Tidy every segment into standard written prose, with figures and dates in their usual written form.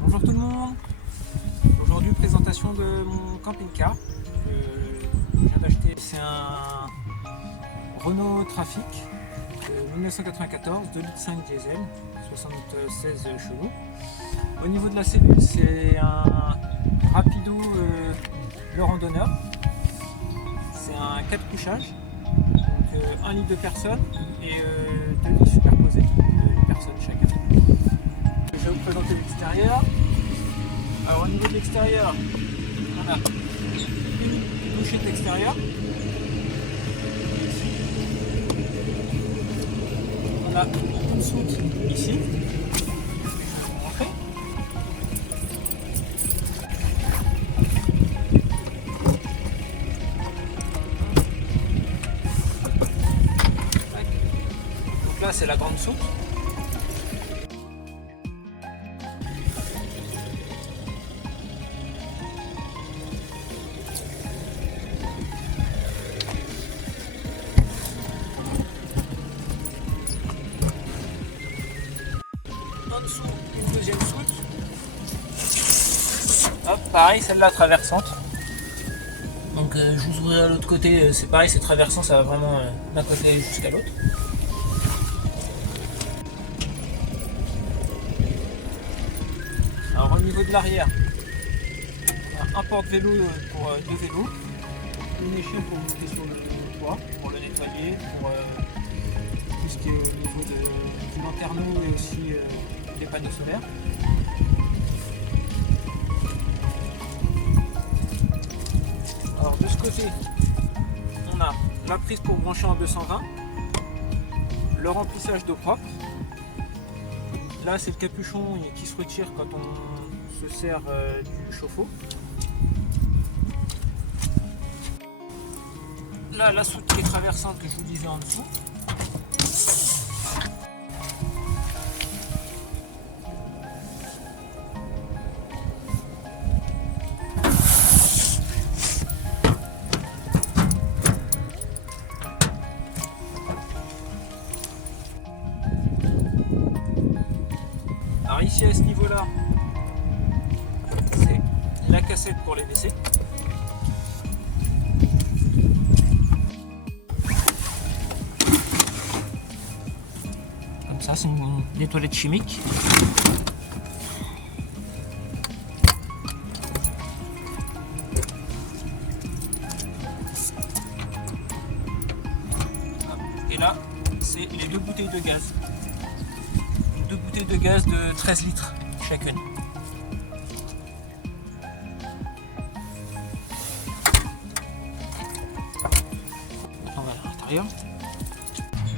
Bonjour tout le monde. Aujourd'hui présentation de mon camping-car que je viens d'acheter. C'est un Renault Trafic de 1994, 2,5 litres diesel, 76 chevaux. Au niveau de la cellule, c'est un Rapido le randonneur. C'est un 4 couchages, donc 1 lit de personne et 2 lits superposés de 1 personne chacun. Je vais vous présenter l'extérieur. Alors au niveau de l'extérieur, on a une douchette extérieure. On a une soute ici. Je vais vous montrer. Donc là c'est la grande soute. En dessous, une deuxième soute. Hop, pareil, celle-là traversante. Donc je vous ouvrirai à l'autre côté, c'est pareil, c'est traversant, ça va vraiment d'un côté jusqu'à l'autre. Alors au niveau de l'arrière, on a un porte-vélo pour deux vélos, une échelle pour monter sur le toit, pour le nettoyer, pour tout ce qui est au niveau du lanterneau et aussi des panneaux solaires. Alors de ce côté, on a la prise pour brancher en 220, le remplissage d'eau propre. Là c'est le capuchon qui se retire quand on se sert du chauffe-eau. Là la soute qui est traversante que je vous disais en dessous. Alors ici à ce niveau là, c'est la cassette pour les WC. Comme ça, c'est des toilettes chimiques. Et là, c'est les deux bouteilles de gaz. Deux bouteilles de gaz de 13 litres chacune. On va à l'intérieur.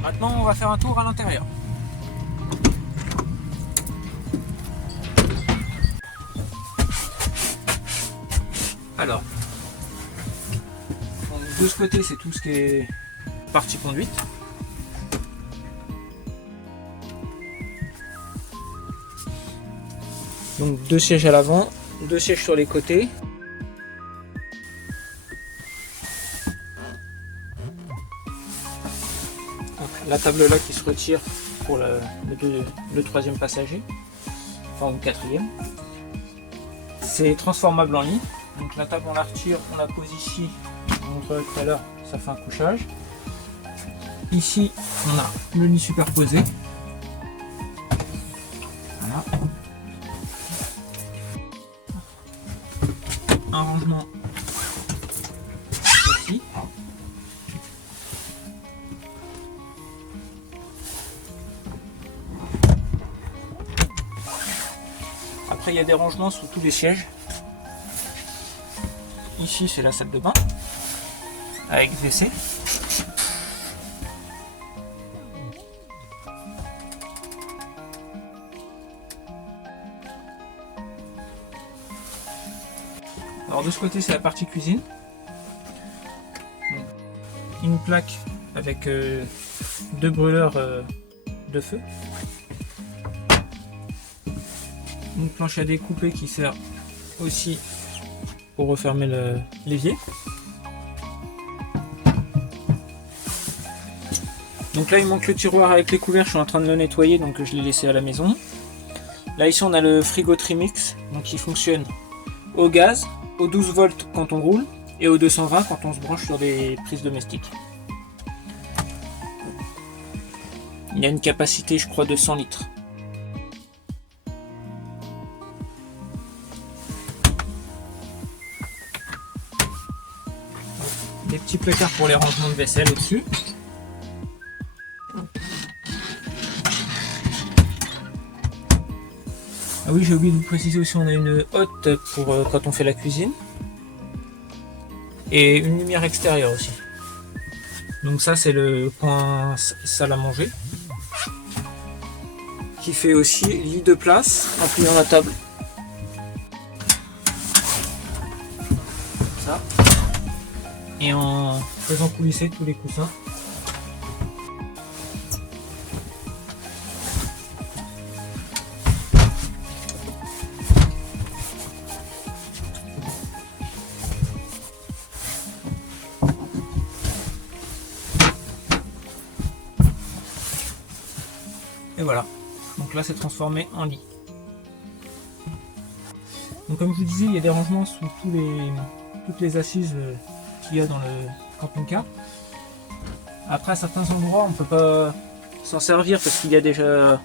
Maintenant, on va faire un tour à l'intérieur. Alors, de ce côté, c'est tout ce qui est partie conduite. Donc 2 sièges à l'avant, 2 sièges sur les côtés. Donc, la table là qui se retire pour le troisième passager, enfin le quatrième. C'est transformable en lit. Donc la table on la retire, on la pose ici. Je vous montrerai tout à l'heure, ça fait un couchage. Ici on a le lit superposé. Voilà. Un rangement ici. Après il y a des rangements sous tous les sièges. Ici c'est la salle de bain avec WC. Alors de ce côté c'est la partie cuisine. Une plaque avec deux brûleurs de feu. Une planche à découper qui sert aussi pour refermer l'évier. Donc là il manque le tiroir avec les couverts, je suis en train de le nettoyer donc je l'ai laissé à la maison. Là ici on a le frigo Trimix, donc qui fonctionne au gaz, au 12 volts quand on roule et au 220 quand on se branche sur des prises domestiques. Il y a une capacité je crois de 100 litres. Des petits placards pour les rangements de vaisselle au-dessus. Ah oui, j'ai oublié de vous préciser aussi, on a une hotte pour quand on fait la cuisine. Et une lumière extérieure aussi. Donc ça c'est le coin salle à manger. Qui fait aussi lit de place en pliant la table. Comme ça. Et en faisant coulisser tous les coussins. Et voilà, donc là c'est transformé en lit. Donc comme je vous disais, il y a des rangements sous toutes les assises qu'il y a dans le camping-car. Après à certains endroits on ne peut pas s'en servir parce qu'il y a déjà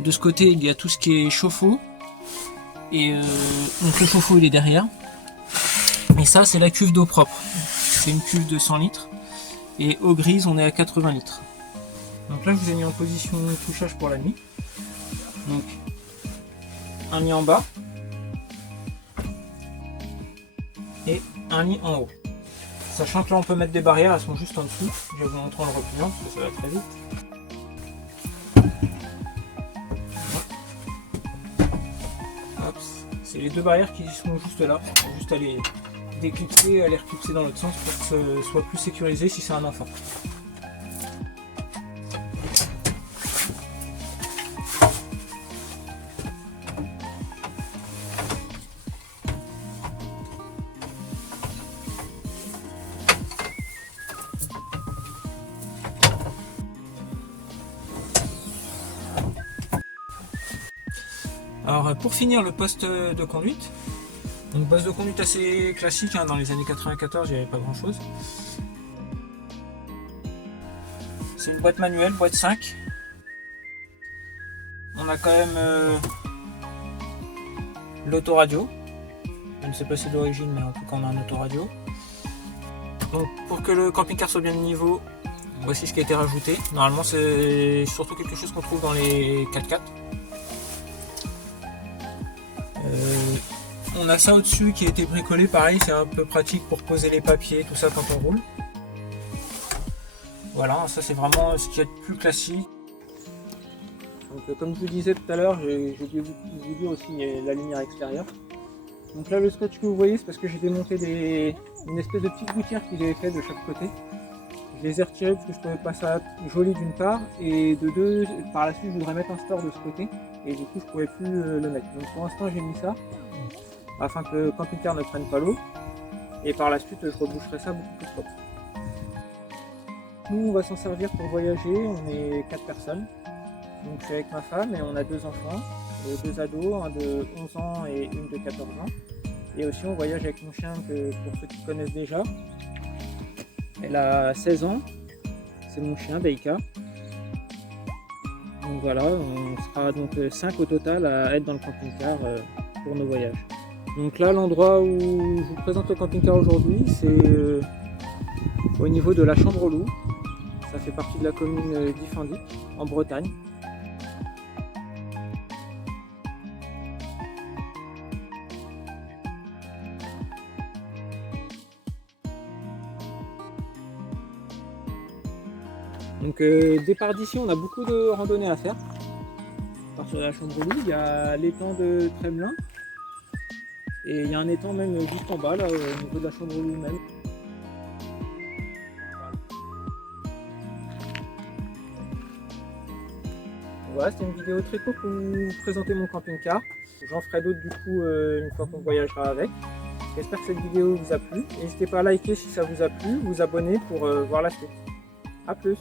de ce côté il y a tout ce qui est chauffe-eau. Et donc le chauffe-eau il est derrière. Et ça c'est la cuve d'eau propre. C'est une cuve de 100 litres. Et eau grise on est à 80 litres. Donc là je vous ai mis en position couchage pour la nuit. Donc un lit en bas et un lit en haut. Sachant que là on peut mettre des barrières, elles sont juste en dessous. Je vais vous montrer en le repliant parce que ça va très vite. C'est les deux barrières qui sont juste là. Il faut juste à les déclipser, à les reclipser dans l'autre sens pour que ce soit plus sécurisé si c'est un enfant. Alors pour finir le poste de conduite, donc poste de conduite assez classique, hein, dans les années 94 il n'y avait pas grand chose. C'est une boîte manuelle, boîte 5. On a quand même l'autoradio, je ne sais pas si c'est d'origine mais en tout cas on a un autoradio. Donc pour que le camping-car soit bien de niveau, voici ce qui a été rajouté. Normalement c'est surtout quelque chose qu'on trouve dans les 4x4. On a ça au-dessus qui a été bricolé, pareil, c'est un peu pratique pour poser les papiers, tout ça quand on roule. Voilà, ça c'est vraiment ce qu'il y a de plus classique. Donc, comme je vous disais tout à l'heure, j'ai dû vous dire aussi la lumière extérieure. Donc là le scotch que vous voyez, c'est parce que j'ai démonté une espèce de petite gouttière qu'il avait fait de chaque côté. Je les ai retirés parce que je trouvais pas ça joli d'une part, et de deux, par la suite je voudrais mettre un store de ce côté, et du coup je pouvais plus le mettre. Donc pour l'instant j'ai mis ça, afin que le camping-car ne prenne pas l'eau, et par la suite je reboucherai ça beaucoup plus propre. Nous on va s'en servir pour voyager, on est 4 personnes, donc je suis avec ma femme et on a 2 enfants, et 2 ados, un de 11 ans et une de 14 ans, et aussi on voyage avec mon chien que pour ceux qui connaissent déjà. Elle a 16 ans, c'est mon chien Daika. Donc voilà, on sera donc 5 au total à être dans le camping-car pour nos voyages. Donc là, l'endroit où je vous présente le camping-car aujourd'hui, c'est au niveau de la Chambre aux Loups. Ça fait partie de la commune d'Ifendic, en Bretagne. Donc départ d'ici, on a beaucoup de randonnées à faire. À partir de la Chambre aux Loups, il y a l'étang de Tremelin. Et il y a un étang même juste en bas, là, au niveau de la Chambre aux Loups même. Voilà, c'était une vidéo très courte pour vous présenter mon camping-car. J'en ferai d'autres du coup une fois qu'on voyagera avec. J'espère que cette vidéo vous a plu. N'hésitez pas à liker si ça vous a plu, vous abonner pour voir la suite. A plus!